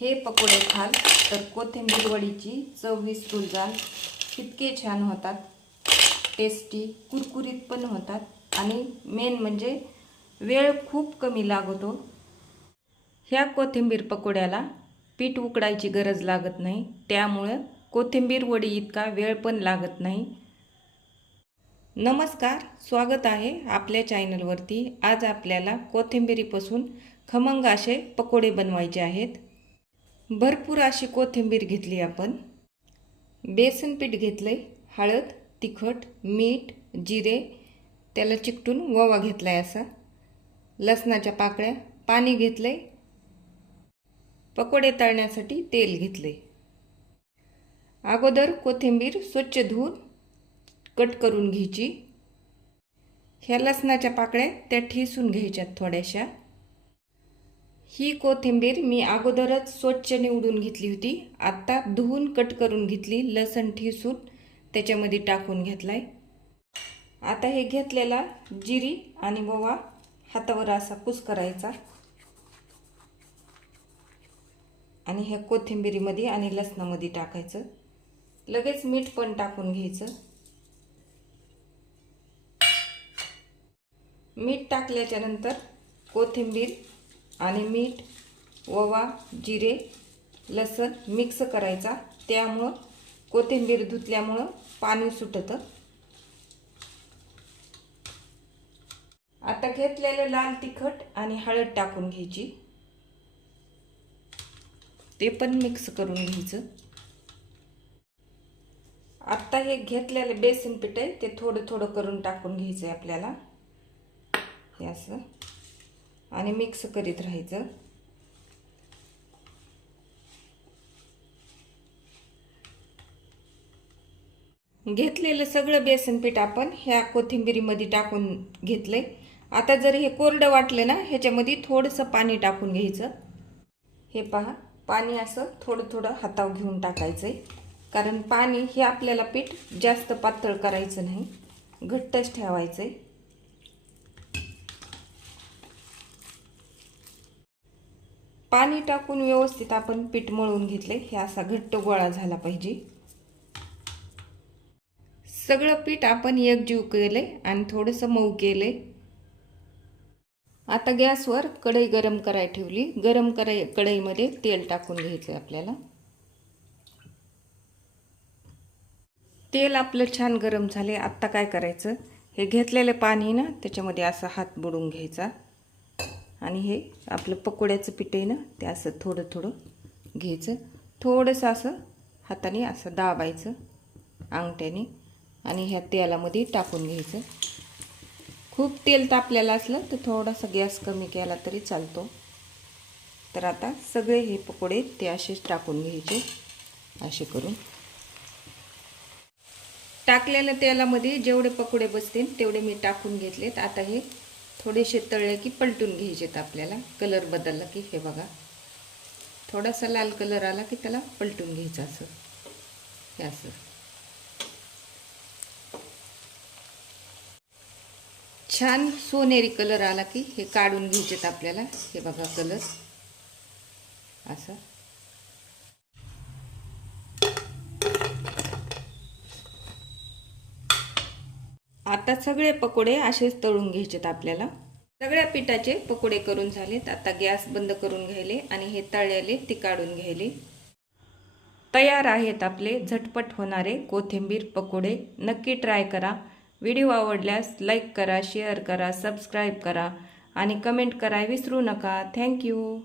हे पकोडे खाल तर कोथिंबीर वडीची चव विसरून जाल. इतके छान होतात, टेस्टी, कुरकुरीत पण होतात आणि मेन म्हणजे वेळ खूप कमी लागतो. ह्या कोथिंबीर पकोड्याला पीठ उकडायची गरज लागत नाही, त्यामुळे कोथिंबीर वडी इतका वेळ पण लागत नाही. नमस्कार, स्वागत आहे आपल्या चॅनलवरती. आज आपल्याला कोथिंबीरीपासून खमंग असे पकोडे बनवायचे आहेत. भरपूर अशी कोथिंबीर घेतली आपण. बेसन पीठ घेतले, हळद, तिखट, मीठ, जिरे, त्याला चिकटून ओवा घेतलाय असा, लसणाच्या पाकळ्या, पाणी घेतले, पकोडे तळण्यासाठी तेल घेतले. अगोदर कोथिंबीर स्वच्छ धुवून कट करून घ्यायची. ह्या लसणाच्या पाकळ्या त्या ठेचून घ्यायच्यात थोड्याशा. ही कोथिंबीर मी अगोदरच स्वच्छ निवडून घेतली होती, आता धुवून कट करून घेतली. लसण ठेचून त्याच्यामध्ये टाकून घेतलाय. आता हे घेतलेला जिरी आणि ओवा हातावर असा कुस करायचा आणि ह्या कोथिंबीरीमध्ये आणि लसणामध्ये टाकायचं. लगेच मीठ पण टाकून घ्यायचं. मीठ टाकल्याच्या नंतर कोथिंबीर आणि मीठ, ओवा, जिरे, लसण मिक्स करायचा. त्यामुळं कोथिंबीर धुतल्यामुळं पाणी सुटतं. आता घेतलेलं लाल तिखट आणि हळद टाकून घ्यायची. ते पण मिक्स करून घ्यायचं. आता हे घेतलेलं बेसन पीठ आहे ते थोडं थोडं करून टाकून घ्यायचं आहे आपल्याला, हे असं, आणि मिक्स करीत राहायचं. घेतलेलं सगळं बेसन पीठ आपण ह्या कोथिंबीरीमध्ये टाकून घेतलंय. आता जर हे कोरडं वाटलं ना, ह्याच्यामध्ये थोडंसं पाणी टाकून घ्यायचं. हे पहा, पाणी असं थोडं थोडं हातावर घेऊन टाकायचंय, कारण पाणी हे आपल्याला पीठ जास्त पातळ करायचं नाही, घट्टच ठेवायचंय. पाणी टाकून व्यवस्थित आपण पीठ मळून घेतले. हे असा घट्ट गोळा झाला पाहिजे. सगळं पीठ आपण एकजीव केले आणि थोडंसं मऊ केले. आता गॅसवर कढई गरम करायला ठेवली. गरम कढईमध्ये तेल टाकून घ्यायचं आपल्याला. तेल आपलं छान गरम झाले. आता काय करायचं, हे घेतलेलं पाणी ना त्याच्यामध्ये असं हात बुडवून घ्यायचा आणि हे आपलं पकोड्याचं पीठ आहे ना ते असं थोडं थोडं घ्यायचं. थोडंसं असं हाताने असं दाबायचं अंगठ्याने आणि ह्या तेलामध्ये टाकून घ्यायचं. खूप तेल तापलेलं असलं तर थोडासा गॅस कमी केला तरी चालतो. तर आता सगळे हे पकोडे ते असेच टाकून घ्यायचे. असे करून टाकलेल्या तेलामध्ये जेवढे पकोडे बसतील तेवढे मी टाकून घेतलेत. आता हे थोडेसे तळले की पलटून घ्यायचेत आपल्याला. कलर बदलला की हे बघा, थोडासा लाल कलर आला की त्याला पलटून घ्यायचं असं, हे असं. छान सोनेरी कलर आला की हे काढून घ्यायचेत आपल्याला. हे बघा कलर असा. आता सगळे पकोडे असेच तळून घ्यायचेत आपल्याला. सगळ्या पिठाचे पकोडे करून झालेत. आता गॅस बंद करून घ्यायले आणि हे तळलेले ते काढून घ्यायले. तयार आहेत आपले झटपट होणारे कोथिंबीर पकोडे. नक्की ट्राय करा. व्हिडिओ आवडल्यास लाईक करा, शेअर करा, सबस्क्राईब करा आणि कमेंट करायला विसरू नका. थँक्यू.